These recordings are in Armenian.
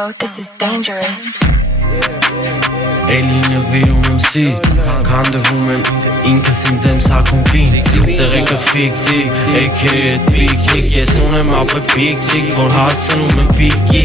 mode, this is dangerous. Էլի նվիրում եմ սիտ, քանդվում եմ ինքս ինձ եմ սակում պինք Տեղեկը ֆիկտիվ, էքերի հետ պիկնիկ Ես ունեմ ապը պիկտիկ, որ հասցնում եմ պիկի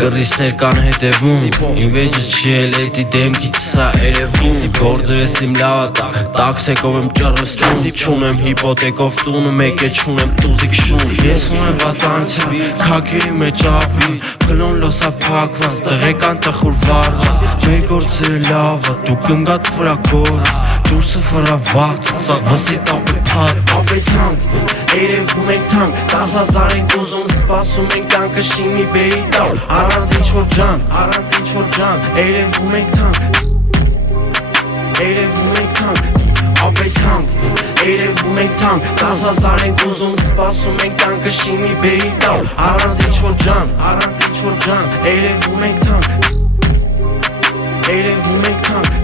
Կռիսներ կան հետևում, իմ վեջը չի էլ էդի դեմքից սա երևում Գործերես իմ լավատա, տաքսեկով եմ ճռստում Չունեմ հիպոտեկով տունը, մեկ է չունեմ տուզիկ շուն Ես ունեմ վատանցի, քակերի մեջ ապի Կլոն լոսա պակված, տեղեկան տխուր վարվա Մեր գործերը լավա, դու կնգատ վրակոր Դուրսը վրաված, սաղ վսի տապ է պար Ապետ հանք, երևում ենք թանք Տասազար ենք ուզում, սպասում ենք տանկը շիմի բերի տալ Առանց ինչ-որ ջան, երևում ենք թանք Երևում ենք թանք, ապետ հանք Երևում ենք թանք, տասազար ենք ուզում, սպասում ենք տանկը շիմի բերի տալ Առանց ինչ-որ ջան, երևում ենք թանք Երևում ենք թանք